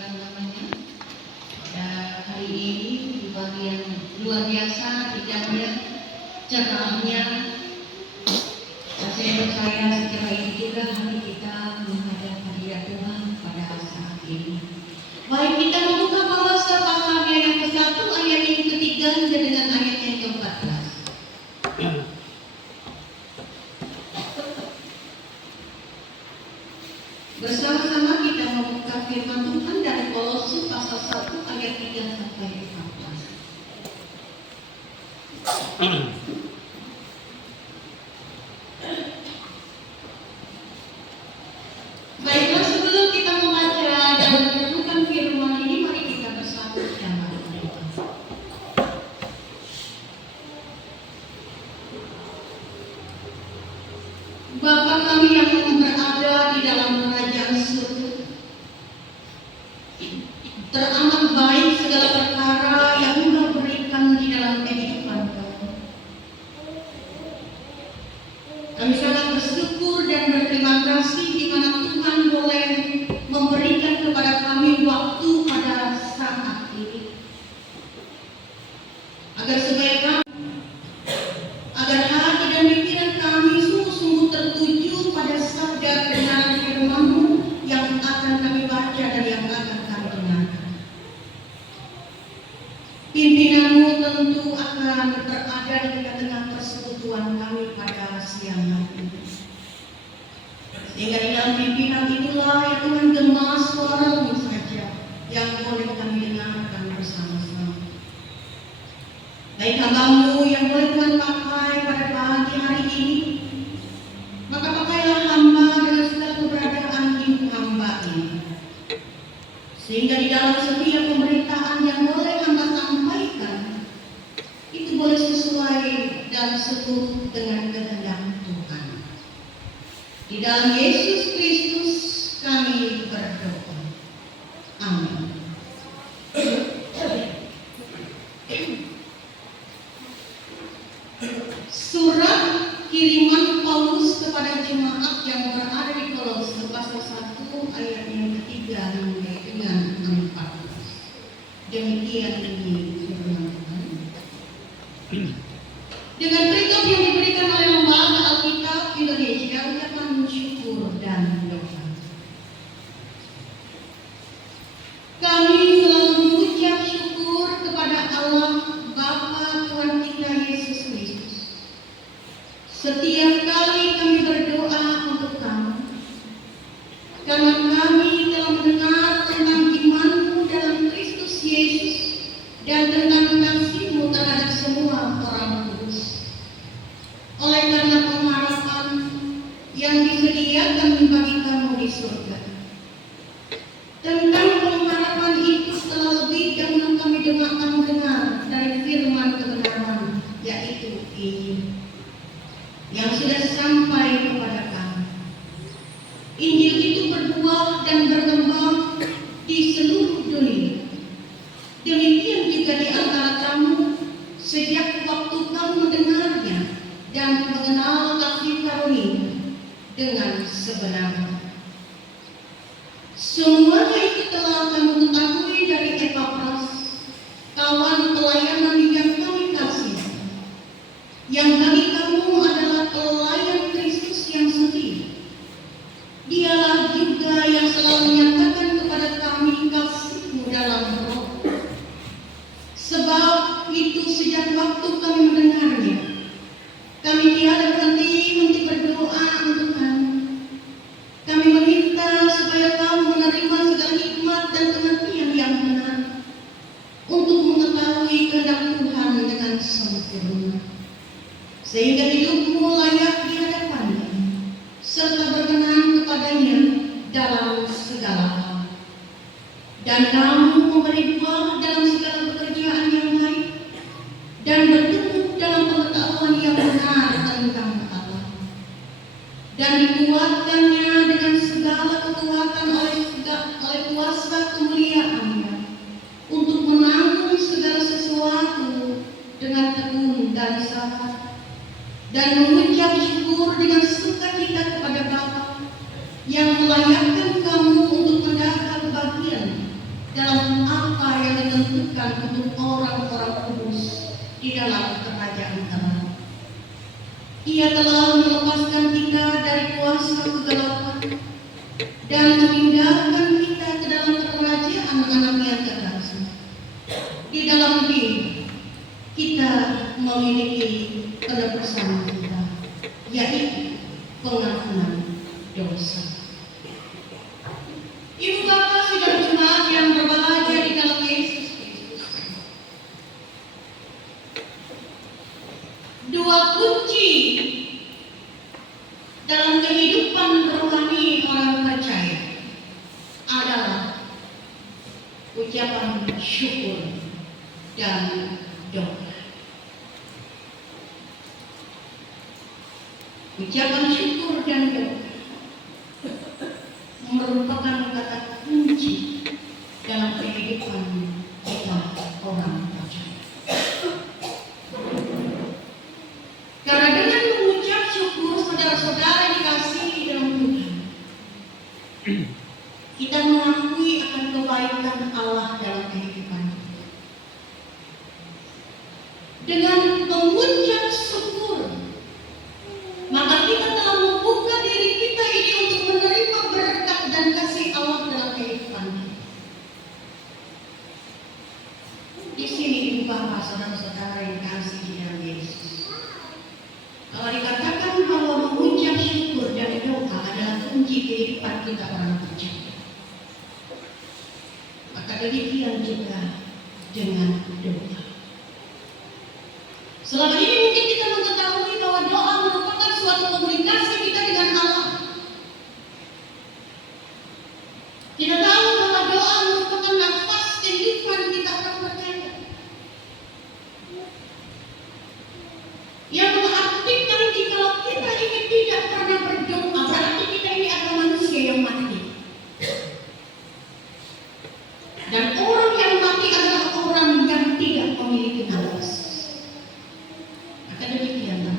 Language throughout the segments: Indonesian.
namanya pada hari ini bagian luar biasa bidangnya, ceramahnya. Saya percaya secara ini juga hati kita menghadap hadirat Tuhan pada saat ini. Baik, kita membuka Kolose pasalnya yang ke-1 ayat yang ke-3 hingga dengan ayat yang ke-14. Bersama-sama kita membuka firman Tuhan dari Kolose pasal 1 ayat 3 sampai 14. Baiklah, sebelum kita membaca dan merenungkan firman ini, mari kita bersatu dalam doa. Bapa kami yang berada di dalam kerajaan surga, teramat baik segala perkara yang Engkau berikan di dalam kehidupan kami. Kami sangat bersyukur dan berterima kasih di mana Tuhan boleh memberikan kepada kami waktu pada saat ini, agar supaya kami, agar hati dan pikiran kami sungguh-sungguh tertuju pada sabda kebenaran firman-Mu yang akan kami baca dan yang akan kami dengarkan. Pimpinan-Mu tentu akan berada di tengah-tengah persekutuan kami pada siang hari ini. Sehingga di dalam pimpinan itulah ya Tuhan, gema suara-Mu saja yang boleh kami dengarkan bersama-sama. Baik hamba-Mu yang boleh Tuhan pakai pada pagi hari ini, maka pakailah hamba dengan segala keberadaan hidup hamba ini, sehingga di dalam setiap pemberitaan yang boleh hamba sampaikan itu boleh sesuai dan seturut dengan kehendak Tuhan. Di dalam Yesus Kristus kami berdoa. Amin. Surat kiriman Paulus kepada jemaat yang berada di Kolose pasal 1 ayat yang ke-3 sampai dengan 14. Demikian ini firman Tuhan. Dengan berita yang diberikan oleh Lembaga Alkitab Indonesia, ucapan syukur dan doa. Kami selalu mengucap syukur kepada Allah Bapa Tuhan kita Yesus Kristus. Setiap kali kami berdoa untuk kamu, karena kami telah mendengar tentang iman-Mu dalam Kristus Yesus dan tentang kasih-Mu terhadap semua orang kudus. Oleh karena pengharapan yang disediakan bagi kamu di surga. Tentang pengharapan itu telah lebih dahulu kami dengar dari firman kebenaran, yaitu Injil, yang sudah sampai kepada kami. Injil itu berbuah dan berkembang di seluruh dunia. Demikian juga di antara kamu sejak waktu kamu mendengarnya dan mengenal kasih karunia dengan sebenarnya. Semuanya itu telah kamu ketahui dari Epapras, kawan pelayanan yang kami kasih, yang bagi kamu adalah pelayan Kristus yang setia. Dialah juga yang selalu menyatakan kepada kami kasih-Mu dalam roh. Sebab itu sejak waktu kami mendengarnya, kami tiada berhenti berdoa untuk kamu. Kami meminta supaya kamu menerima segala hikmat dan pengertian yang benar untuk mengetahui kehendak Tuhan dengan sempurna, sehingga hidupmu layak di hadapannya, serta berkenan kepadanya dalam segala hal. Dan kamu memberi buah dalam segala pekerjaan yang baik, dan bertumbuh dalam pengetahuan yang benar tentang Allah, dan dikuatkannya dengan segala kekuatan oleh kuasa kemuliaan-Nya, untuk menanggung segala sesuatu dengan tekun dan sabar, dan mengucap syukur dengan sukacita kepada Bapa yang melayakkan kamu untuk mendapat bagian dalam apa yang ditentukan untuk orang-orang kudus di dalam kerajaan Allah. Ia telah melepaskan kita dari kuasa kegelapan dan memindahkan kita ke dalam kerajaan anak yang terkasih. Di dalam Dia kita memiliki penebusan kita, yaitu pengampunan dosa. Ibu bapak sidang jemaat yang berbahagia di dalam Yesus Kristus, dua kunci dalam kehidupan rohani orang percaya adalah ucapan syukur dan doa. Ucapan syukur dan doa merupakan kata kunci dalam kehidupan kita orang percaya. Karena dengan mengucap syukur, saudara-saudara dikasihi dalam Tuhan, kita mengakui akan kebaikan Allah dalam kehidupan kita. Dengan mengucap syukur, maka kita telah membuka diri kita ini untuk menerima berkat dan kasih Allah dalam kehidupan kita. Di sini ibu bapak, saudara-saudara yang kasih di dalam Yesus, kalau dikatakan bahwa mengucap syukur dan doa adalah kunci kehidupan kita orang percaya, maka demikian juga dengan doa. Selama ini mungkin kita mengetahui bahwa doa merupakan suatu komunikasi kita dengan Allah. Kita tahu bahwa doa merupakan nafas kehidupan kita orang percaya, yang mengartikan jika kita ini tidak pernah berdoa, berarti kita ini adalah manusia yang mati. Dan orang yang mati adalah orang yang tidak memiliki nafas. Maka demikianlah,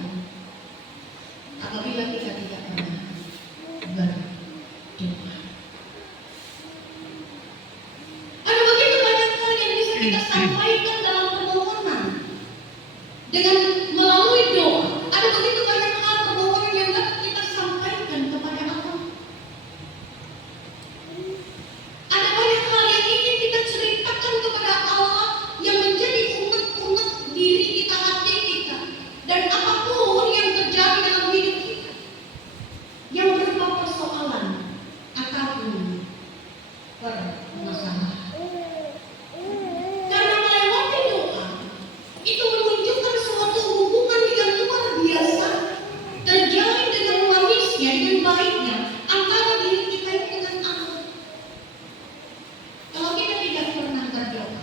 apabila kita tidak pernah berdoa, ada begitu banyak hal yang bisa kita sampaikan dalam permohonan dengan melalui doa. Ada begitu banyak hal permohonan yang dapat kita sampaikan kepada Allah. Ada banyak hal yang ingin kita ceritakan kepada Allah yang menjadi unek-unek diri kita, hati kita, dan apapun yang terjadi dalam hidup kita yang berupa persoalan ataupun permasalahan. Karena melewati doa itu menunjukkan suatu hubungan yang luar biasa terjalin dengan manisnya, dengan baiknya antara diri kita ini dengan Allah. Kalau kita tidak pernah berdoa,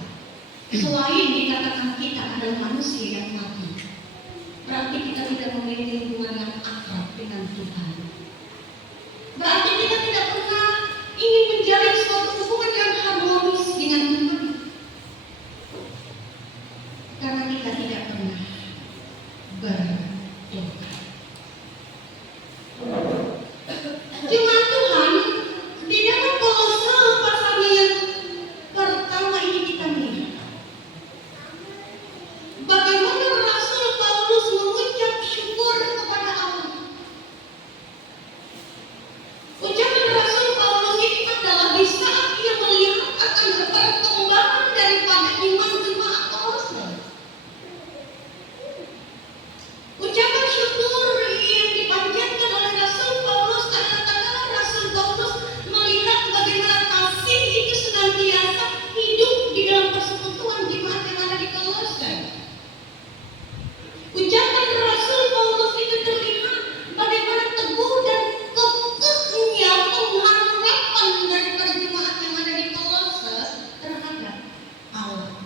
selain dikatakan kita adalah manusia yang mati, berarti kita tidak memiliki hubungan yang akrab dengan Tuhan. Berarti kita tidak pernah ingin menjalin suatu hubungan yang harmonis dengan Tuhan. Karena kita tidak pernah berdoa. Jemaat Tuhan, di dalam Kolose pasal yang pertama ini kita melihat bagaimana Rasul Paulus mengucap syukur kepada Allah. Ucapan Rasul Paulus ini adalah di saat ia melihat akan perkembangan daripada iman jemaat Kolose. Ucapan syukur yang dipanjatkan oleh Rasul Paulus adalah tatkala Rasul Paulus melihat bagaimana kasih itu senantiasa hidup di dalam persekutuan jemaat yang ada di Kolose. Ucapan Rasul Paulus itu terlihat bagaimana teguh dan kekehnya pengharapan daripada jemaat yang ada di Kolose terhadap Allah,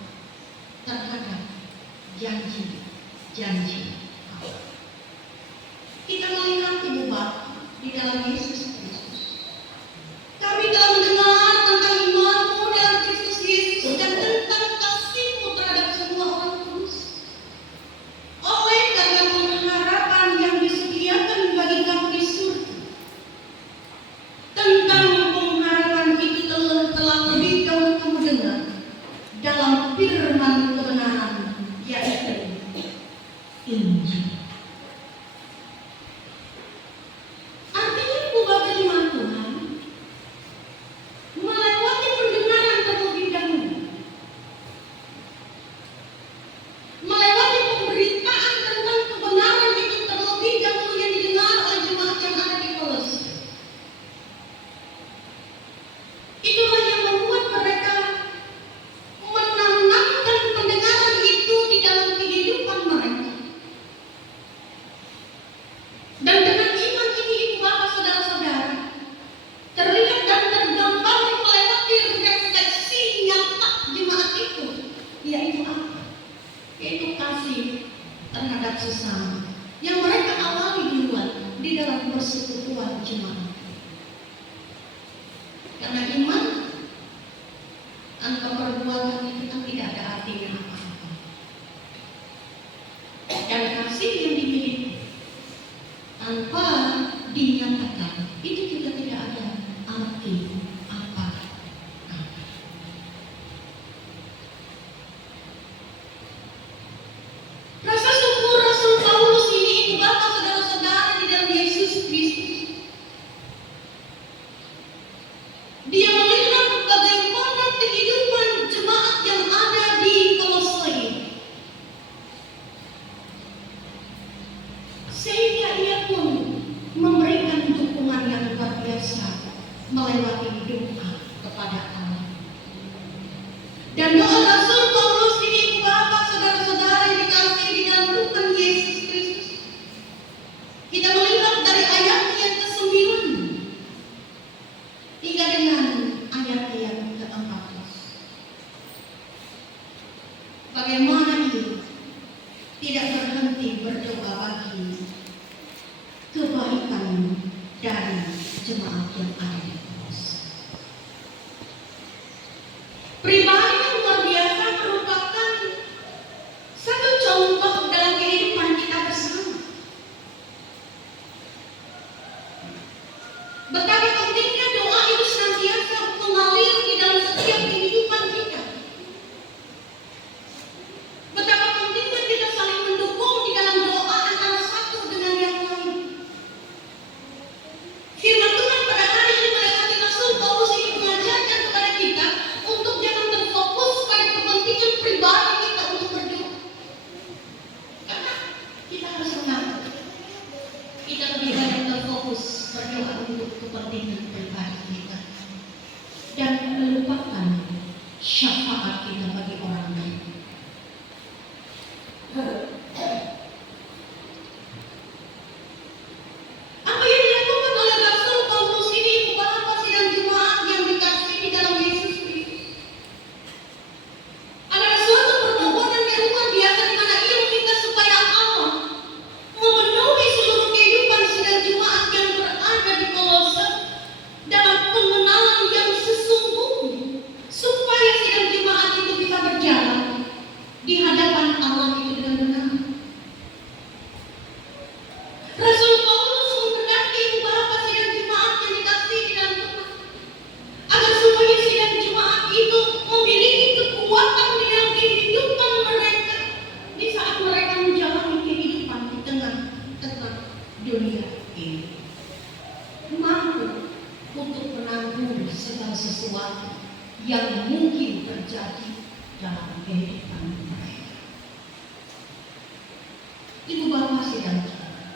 terhadap janji-janji Allah. Kita melihat ibu bapak di dalam Yesus Kristus. Kami telah mendengar tentang imanmu dalam Kristus Yesus dan tentang kasihmu terhadap semua orang kudus. Oleh karena pengharapan yang disediakan bagi kamu di surga, tentang pengharapan itu telah lebih dahulu kamu dengar firman kebenaran, yaitu Injil. Artinya Bapak jemaat Tuhan melewati pendengaran terlebih dahulu, melewati pemberitaan tentang kebenaran itu terlebih dahulu yang didengar oleh jemaat yang ada di Kolose. Itulah yang membuat mereka menanamkan pendengaran itu di dalam kehidupan mereka. Dan dengan iman ini, ibu bapak saudara-saudara, terlihat dan tergambar melewati refleksi nyata jemaat itu, yaitu apa? Yaitu kasih terhadap sesama yang mereka awali duluan di dalam persekutuan jemaat. Karena iman tanpa perbuatan itu kan tidak ada artinya apa-apa. Dan kasih yang dimiliki tanpa dinyatakan itu juga tidak ada arti apa-apa. Rasa syukur Rasul Paulus ini, ibu bapak saudara-saudara di dalam Yesus Kristus, dia melihat bagaimana kehidupan jemaat yang ada di Kolose, sehingga ia pun memberikan dukungan yang luar biasa melewati doa kepada Allah. Dan doa Rasul Paulus ini, ibu bapak saudara-saudara yang dikasihi di dalam Tuhan Yesus Kristus, kita melihat dari ayat yang ke-9 hingga dengan ayat yang ke-14. Bagaimana ia tidak berhenti berdoa bagi kebaikan dari jemaat yang ada di Kolose. Pribadi yang luar biasa merupakan satu contoh dalam kehidupan kita bersama. Betapa pentingnya doa itu senantiasa mengalir di dalam setiap kehidupan kita. Betapa pentingnya kita saling mendukung di dalam doa antara satu dengan yang lain. Firman Tuhan pada hari ini melewati Rasul Paulus ini mengajarkan kepada kita untuk jangan terfokus pada kepentingan pribadi kita untuk berdoa. Karena kita harus mengaku kita lebih banyak terfokus berdoa untuk kepentingan pribadi kita dan melupakan syafaat kita bagi orang lain. Apa yang dilakukan oleh Rasul Paulus ini, ibu bapak sidang jemaat yang dikasihi di dalam Yesus Kristus, adalah suatu permohonan yang luar biasa di mana ia meminta supaya Allah memenuhi seluruh kehidupan sidang jemaat yang berada di Kolose dalam pengenalan yang sesungguhnya, supaya sidang jemaat itu bisa berjalan di hadapan Allah itu dengan benar. Rasul Paulus menghendaki ibu bapak sidang jemaat yang dikasihi di dalam Tuhan agar supaya sidang jemaat itu memiliki kekuatan di dalam kehidupan mereka di saat mereka menjalani kehidupan di tengah-tengah dunia ini, mampu untuk menanggung segala sesuatu yang mungkin terjadi dalam kehidupan mereka. Ibu bapak sidang jemaat,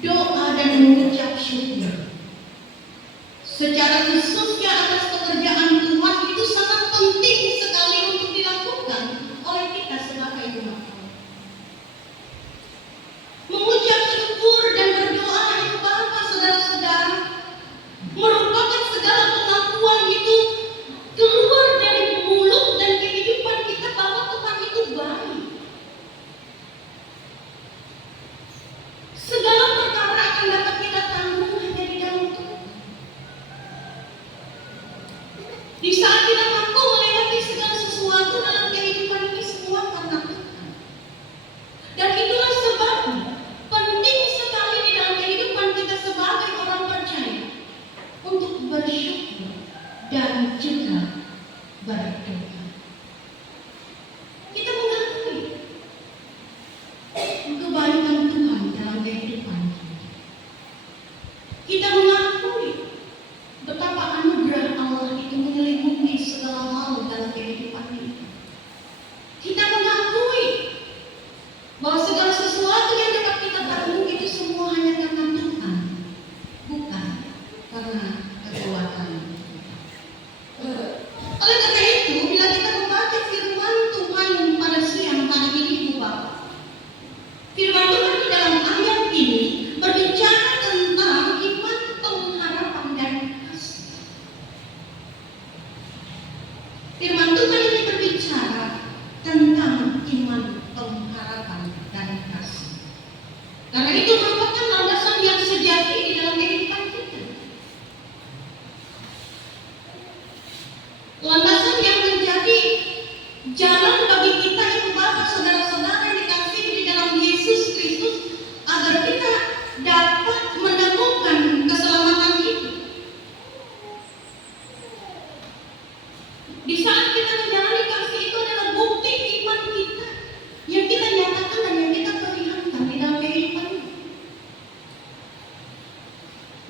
doa dan mengucap syukur secara khususnya atas pekerjaan Tuhan itu sangat penting sekali untuk dilakukan oleh kita sebagai umat Allah. Mengucap syukur dan berdoa, ibu bapak saudara-saudara, merupakan segala pengakuan itu keluar dari mulut dan kehidupan kita bahwa Tuhan itu baik. Segala perkara akan dapat kita tanggung hanya di dalam Tuhan. Di saat kita mampu melewati segala sesuatu dalam kehidupan ini, semua karena Tuhan. Dan itulah sebabnya penting sekali di dalam kehidupan kita sebagai orang percaya untuk bersyukur dan juga berdoa. iman, pengharapan, dan kasih. Karena itu merupakan landasan yang sejati di dalam kehidupan kita. Landasan yang menjadi jalan bagi kita, ibu bapak, saudara-saudara yang dikasihi di dalam Yesus Kristus, agar kita dapat menemukan keselamatan hidup. Di saat kita menjalani kasih, itu adalah bukti iman kita yang kita nyatakan dan yang kita perlihatkan di dalam kehidupan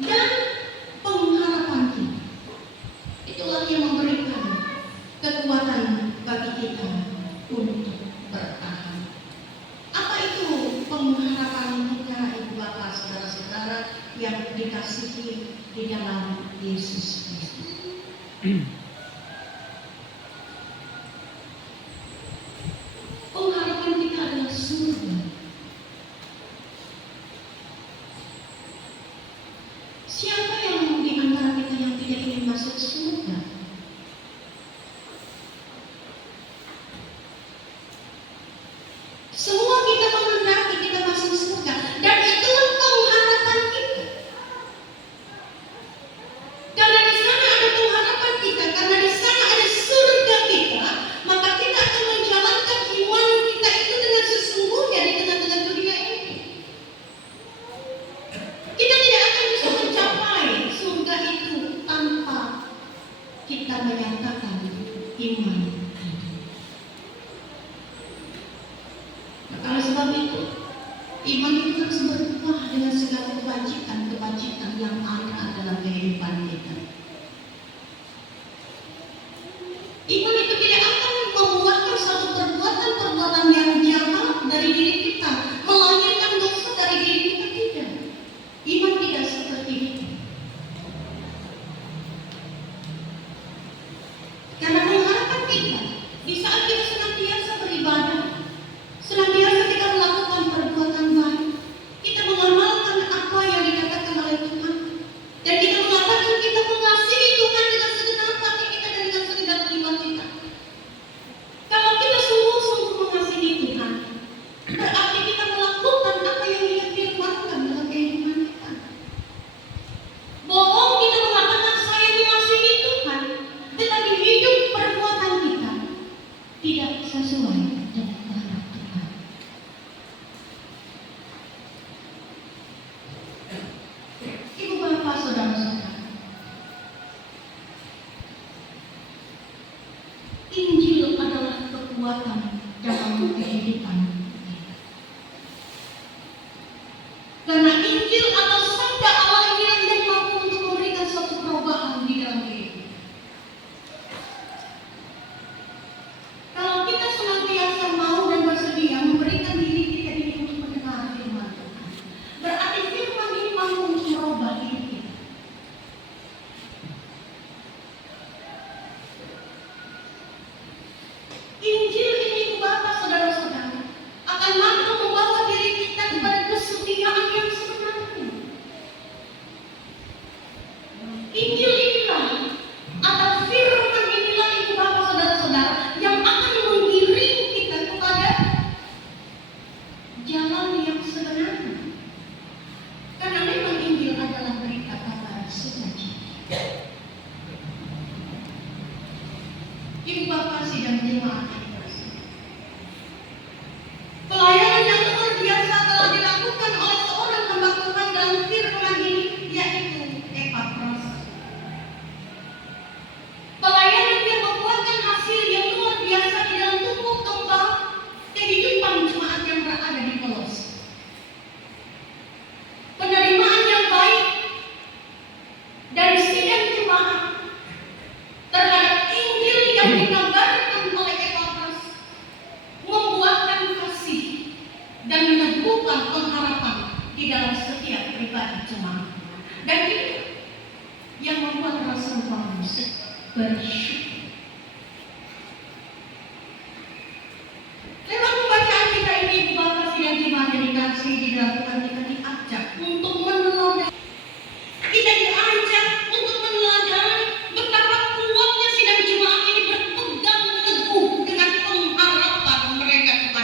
dan pengharapan kita. Itulah yang memberikan kekuatan bagi kita untuk bertahan. Apa itu pengharapan kita, ibu bapak, saudara-saudara yang dikasihi di dalam Yesus Kristus? Pengharapan kita adalah surga. Siapa yang di antara kita yang tidak ingin masuk surga? Semua kita menghendaki kita masuk surga, dan itulah pengharapan kita. Karena di sana ada pengharapan kita, karena di sana ada surga kita, maka kita akan menjalankan iman kita itu dengan sesungguhnya di tengah-tengah dunia ini. Kita tidak akan bisa mencapai surga itu tanpa kita menyatakan iman. Oleh sebab itu, iman itu harus berbuah dengan segala kebajikan yang ada dalam kehidupan kita. Iman itu tidak akan membuahkan suatu perbuatan yang jahat dari diri kita, melahirkan dosa dari diri kita, tidak. Iman tidak seperti itu. Karena mengharapkan kita, di saat kita senantiasa beribadah, senantiasa kita melakukan perbuatan baik, kita mengamalkan apa yang dikatakan oleh Tuhan, dan kita mengatakan kita mengasihi Tuhan dengan segenap hati kita dan dengan segenap jiwa kita. Kalau kita sungguh-sungguh mengasihi Tuhan, berarti kita melakukan apa yang Dia firmankan dalam kehidupan kita. Bohong kita mengatakan saya mengasihi Tuhan, tetapi hidup perbuatan kita tidak sesuai dengan kehendak Tuhan. Ibu bapak, saudara-saudara, Injil adalah kekuatan dalam kehidupan kita. Karena Injil atau sabda Allah inilah yang mampu untuk memberikan suatu perubahan di dalam hidup. Kalau kita senantiasa mau dan bersedia memberikan diri kita ini untuk mendengar firman Tuhan, berarti firman ini mampu untuk merubah diri kita. Injil ini, ibu bapak, saudara-saudara, akan mampu membawa diri kita kepada kesetiaan yang sebenarnya. Injil inilah atau firman inilah, ibu bapak, saudara-saudara, yang akan mengiring kita kepada jalan yang sebenarnya. Karena memang Injil adalah berita kabar sukacita. Ibu bapak sidang jemaat yang bersaudara, pelayanan yang luar biasa telah dilakukan oleh seorang hamba Tuhan dalam firman ini, yaitu Epafras. Pelayanan yang membuahkan hasil yang luar biasa di dalam tumbuh kembang kehidupan jemaat yang berada di Kolose. Penerimaan yang baik dari sidang jemaat terhadap Injil yang digambarkan oleh Epafras membuahkan kasih dan meneguhkan pengharapan di dalam setiap pribadi jemaat. Dan itu yang membuat Rasul Paulus bersyukur. Lewat pembacaan kita ini, ibu bapak sidang jemaat yang dikasihi di dalam Tuhan, kita diajak untuk meneladani. Kita diajak untuk meneladani betapa kuatnya sidang jemaat ini berpegang teguh dengan pengharapan mereka kepada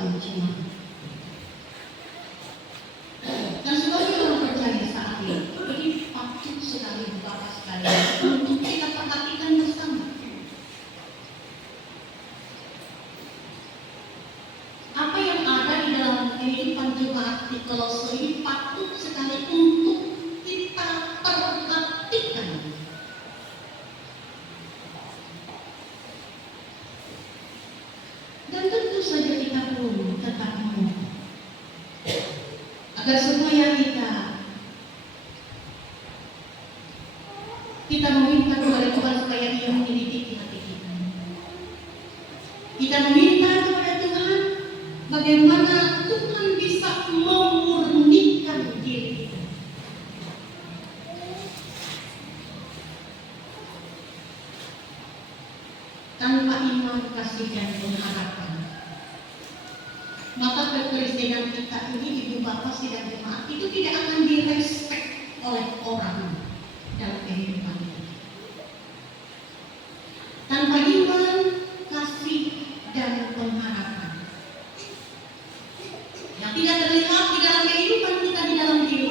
kehidupan jemaat. Dan sebagai orang percaya saat ini patut sekali Bapak sekalian untuk kita perhatikan bersama. Apa yang ada di dalam kehidupan jemaat di Kolose ini patut sekali untuk kita perhatikan. Dan tentu saja kita perlu tetap memohon agar supaya kita meminta kepada Tuhan supaya Dia menyelidiki hati kita. Kita meminta kepada Tuhan bagaimana Tuhan bisa memurnikan diri kita. Tanpa iman, kasih dan pengharapan, maka kekristenan kita ini, ibu bapak sidang jemaat, itu tidak akan direspek oleh orang dalam kehidupan kita. Tanpa iman, kasih dan pengharapan yang tidak terlihat di dalam kehidupan kita, di dalam diri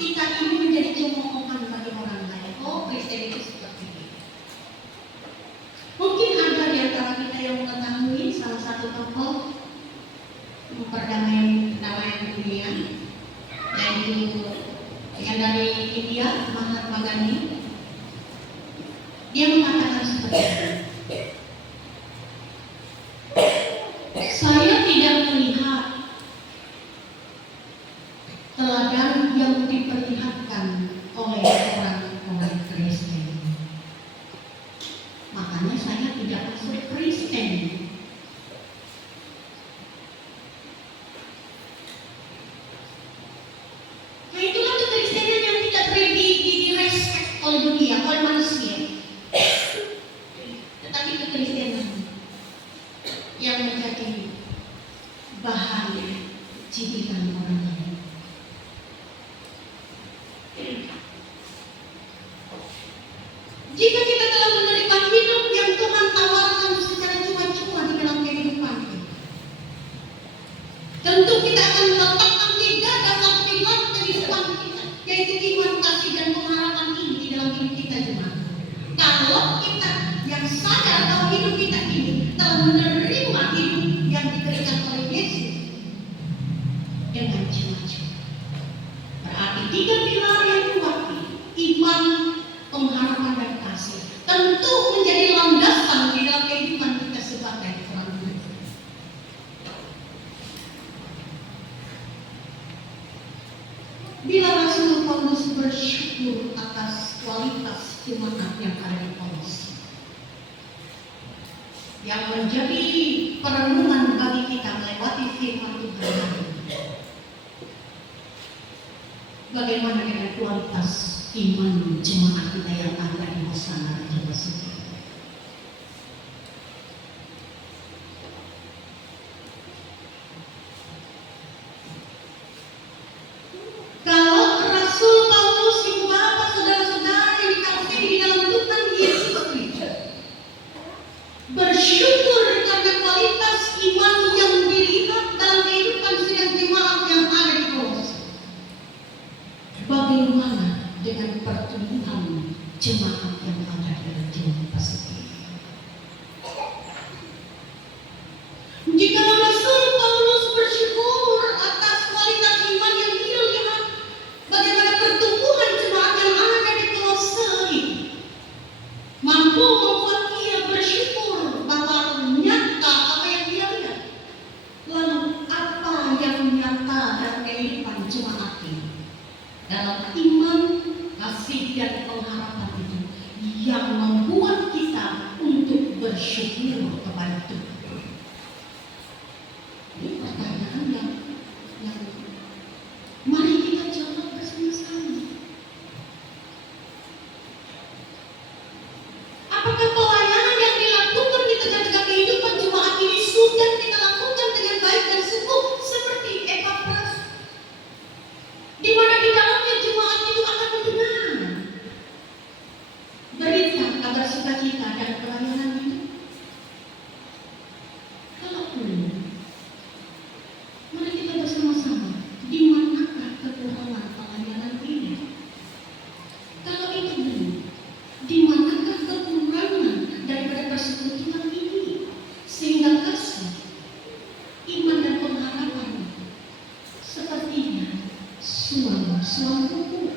kita ini menjadi cemoohan bagi orang lain. Oh, Kristen itu seperti ini. Mungkin ada di antara kita yang mengetahui salah satu tokoh perdamaian dunia, yaitu yang dari India, Mahatma Gandhi. Dia mengatakan seperti ini, saya tidak melihat teladan yang diperlihatkan oleh orang-orang Kristen, makanya saya tidak masuk Kristen. Nah, itulah kekristenan yang tidak direspek oleh dunia, oleh manusia. Tetapi kekristenan yang menjadi bahan cibiran orang lain. Jika kita telah menerima hidup yang Tuhan tawarkan secara cuma-cuma di dalam kehidupan kita, tentu kita akan meletakkan 3 dasar pilar kehidupan kita, yaitu iman, kasih dan pengharapan ini di dalam hidup kita jemaat. Kalau kita yang sadar bahwa hidup kita ini telah menerima hidup yang diberikan oleh Yesus dengan cuma-cuma, berarti 3 pilar yang diwakili iman, pengharapan dan kasih tentu menjadi landasan di dalam kehidupan kita sebagai orang Kristen. Bila Rasul Paulus bersyukur atas kualitas jemaat yang ada di Kolose, yang menjadi perenungan bagi kita melewati firman Tuhan hari ini, bagaimana dengan kualitas iman jemaat kita yang ada di Hosana Jawa Timur? Kalau Rasul Paulus, ibu bapak, saudara-saudara yang dikasihi di dalam Tuhan Yesus Kristus, bersyukur karena kualitas iman yang dilihat dalam kehidupan sidang jemaat yang ada di Kolose, bagaimana dengan pertumbuhan jemaat yang ada dalam Timur Pasifik? Jika Rasul Paulus bersyukur atas kualitas iman yang dia lihat, bagaimana pertumbuhan jemaat yang ada di Kolose ini mampu membuat dia bersyukur bahwa nyata apa yang dia lihat. Lalu apa yang nyata dalam kehidupan jemaat ini? Dalam iman, kasih dan pengharapan itu yang membuat kita untuk bersyukur kepada Tuhan. Ini pertanyaan yang mari kita jawab bersama-sama. Apakah pelayanan yang dilakukan di tengah-tengah kehidupan jemaat ini sudah kita lakukan dengan baik dan sungguh seperti Epafras, di mana di dalamnya jemaat itu akan mendengar berita kabar suamiku.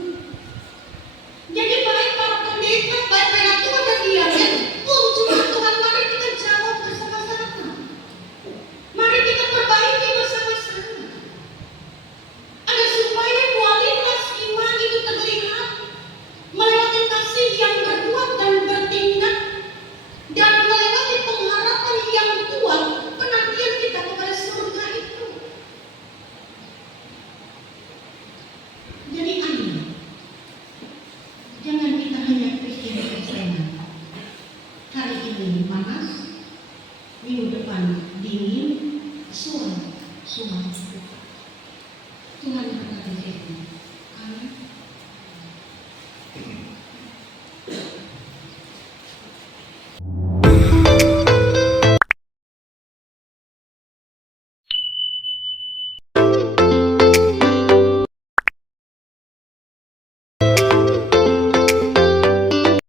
Jadi baik para pendeta, baik para tua dan diaken, kunjungan Tuhan mari kita jawab bersama-sama. Mari kita perbaiki bersama-sama. Agar supaya kualitas iman itu terlihat melewati kasih yang berbuat dan bertindak, dan melewati pengharapan yang kuat penantian kita kepada surga itu. Jadi ayo, jangan kita hanya Kristen hari ini panas, minggu depan dingin, suam. Tuhan berkati kita.